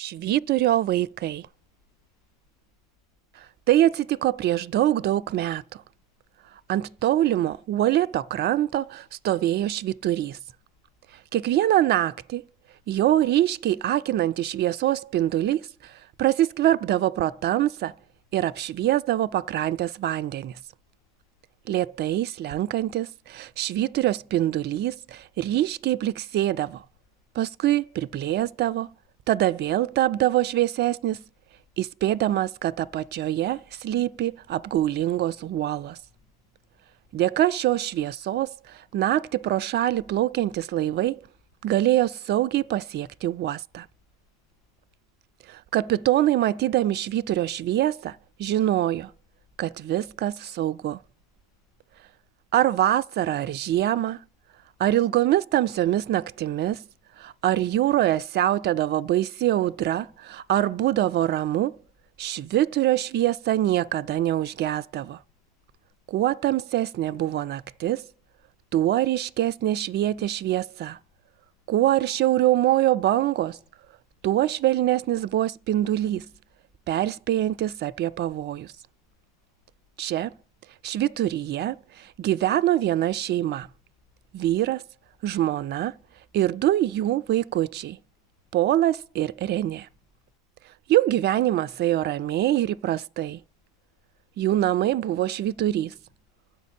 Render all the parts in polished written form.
Švyturio vaikai. Tai atsitiko prieš daug metų. Ant tolimo uolėto kranto stovėjo švyturys. Kiekvieną naktį jo ryškiai akinantis šviesos spindulys prasiskverbdavo pro tamsą ir apšviesdavo pakrantės vandenis. Lėtai slenkantis švyturio spindulys ryškiai bliksėdavo, paskui priblėsdavo, tada vėl tapdavo šviesesnis, įspėdamas, kad apačioje slypi apgaulingos uolos. Dėka šios šviesos naktį pro šalį plaukiantys laivai galėjo saugiai pasiekti uostą. Kapitonai, matydami švyturio šviesą, žinojo, kad viskas saugu. Ar vasarą, ar žiemą, ar ilgomis tamsiomis naktimis, ar jūroje siautėdavo baisi audra, ar būdavo ramu, švyturio šviesa niekada neužgesdavo. Kuo tamsesnė buvo naktis, tuo ryškesnė švietė šviesa. Kuo aršiau riaumojo bangos, tuo švelnesnis buvo spindulys, perspėjantis apie pavojus. Čia, švyturyje, gyveno viena šeima – vyras, žmona ir du jų vaikučiai – Polas ir Renė. Jų gyvenimas ėjo ramiai ir įprastai. Jų namai buvo švyturys,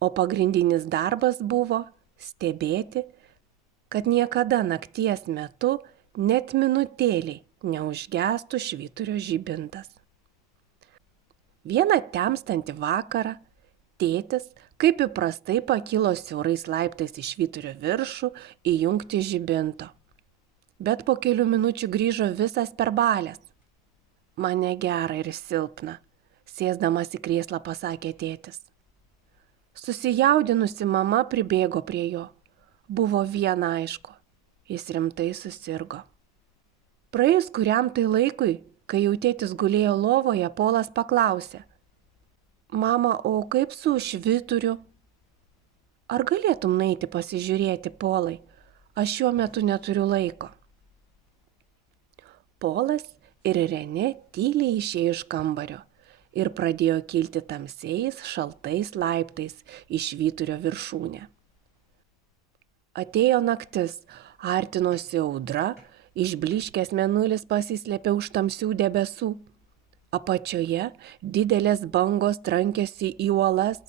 o pagrindinis darbas buvo stebėti, kad niekada nakties metu net minutėliai neužgestų švyturio žibintas. Vieną temstantį vakarą tėtis, kaip įprastai, pakilo siaurais laiptais į švyturio viršų įjungti žibinto. Bet po kelių minučių grįžo visas perbalęs. Man negera ir silpna, sėsdamas į krėslą pasakė tėtis. Susijaudinusi mama pribėgo prie jo. Buvo viena aišku, jis rimtai susirgo. Praėjus kuriam tai laikui, kai jau tėtis gulėjo lovoje, Polas paklausė. Mama, o kaip su švyturiu? Ar galėtum nueiti pasižiūrėti, Polai? Aš šiuo metu neturiu laiko. Polas ir Renė tyliai išėjo iš kambario ir pradėjo kilti tamsiais, šaltais laiptais į švyturio viršūnę. Atėjo naktis, artinosi audra, išblyškęs mėnulis pasislėpė už tamsių debesų. Apačioje didelės bangos trankėsi į uolas,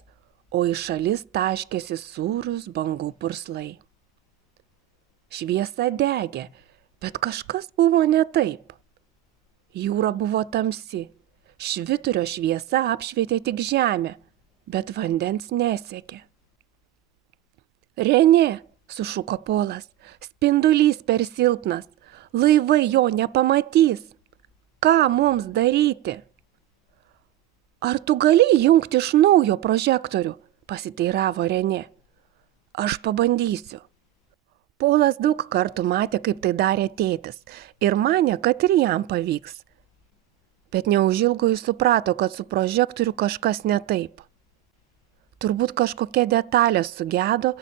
o į šalis taškėsi sūrūs bangų purslai. Šviesa degė, bet kažkas buvo ne taip. Jūra buvo tamsi, švyturio šviesa apšvietė tik žemę, bet vandens nesekė. Renė, sušuko Polas, spindulys per silpnas, laivai jo nepamatys. Ką mums daryti? Ar tu gali įjungti iš naujo prožektorių? Pasiteiravo Renė. Aš pabandysiu. Polas daug kartų matė, kaip tai darė tėtis ir manė, kad ir jam pavyks. Bet neužilgo jis suprato, kad su prožektoriu kažkas ne taip. Turbūt kažkokia detalė sugedo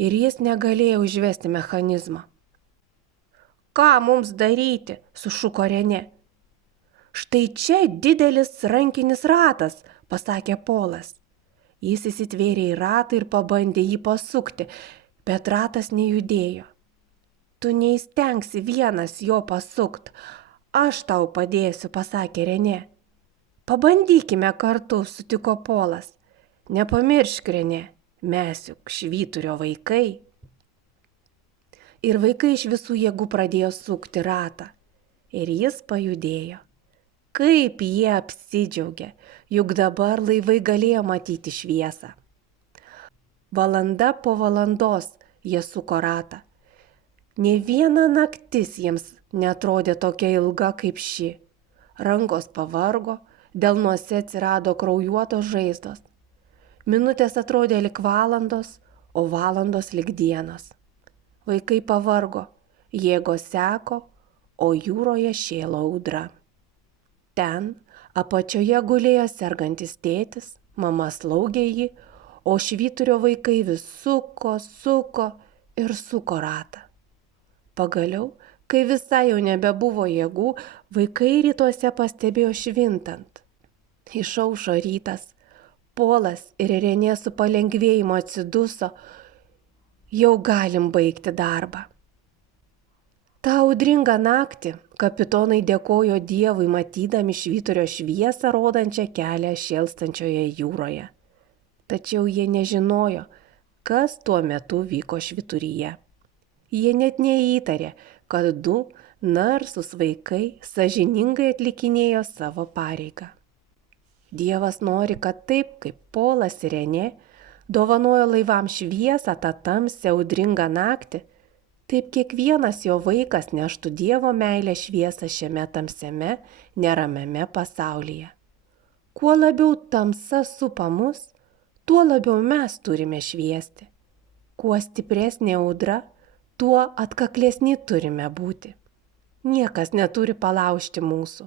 ir jis negalėjo užvesti mechanizmą. Ką mums daryti? Sušuko Renė. Štai čia didelis rankinis ratas, pasakė Polas. Jis įsitvėrė į ratą ir pabandė jį pasukti, bet ratas nejudėjo. Tu neįstengsi vienas jo pasukt, aš tau padėsiu, pasakė Renė. Pabandykime kartu, sutiko Polas. Nepamiršk, Renė, mes juk švyturio vaikai. Ir vaikai iš visų jėgų pradėjo sukti ratą. Ir jis pajudėjo. Kaip jie apsidžiaugė, juk dabar laivai galėjo matyti šviesą. Valanda po valandos jie suko ratą. Nė viena naktis jiems neatrodė tokia ilga kaip ši. Rankos pavargo, delnuose atsirado kraujuotos žaizdos. Minutės atrodė lyg valandos, o valandos lyg dienos. Vaikai pavargo, jėgos seko, o jūroje šėlo audra. Ten apačioje gulėjo sergantis tėtis, mama slaugė jį, o švyturio vaikai vis suko ir suko ratą. Pagaliau Kai visai jau nebebuvo jėgų, vaikai rytuose pastebėjo švintant. Išaušo rytas. Polas ir Renė su palengvėjimu atsiduso. Jau galim baigti darbą. Ta audringą naktį kapitonai dėkojo Dievui, matydami švyturio šviesą rodančią kelią šėlstančioje jūroje. Tačiau jie nežinojo, kas tuo metu vyko švyturyje. Jie net neįtarė, kad du narsūs vaikai sąžiningai atlikinėjo savo pareigą. Dievas nori, kad taip kaip Polas ir Renė dovanojo laivams šviesą tą tamsią audringą naktį, taip kiekvienas jo vaikas neštų Dievo meilę šviesą šiame tamsiame, neramiame pasaulyje. Kuo labiau tamsa supa mus, tuo labiau mes turime šviesti. Kuo stipresnė audra, tuo atkaklesni turime būti. Niekas neturi palaužti mūsų.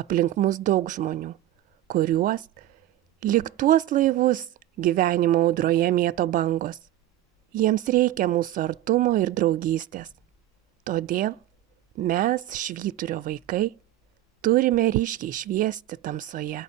Aplink mus daug žmonių, kuriuos lyg tuos laivus gyvenimo audroje mėto bangos. Jiems reikia mūsų artumo ir draugystės. Todėl mes, švyturio vaikai, turime ryškiai šviesti tamsoje.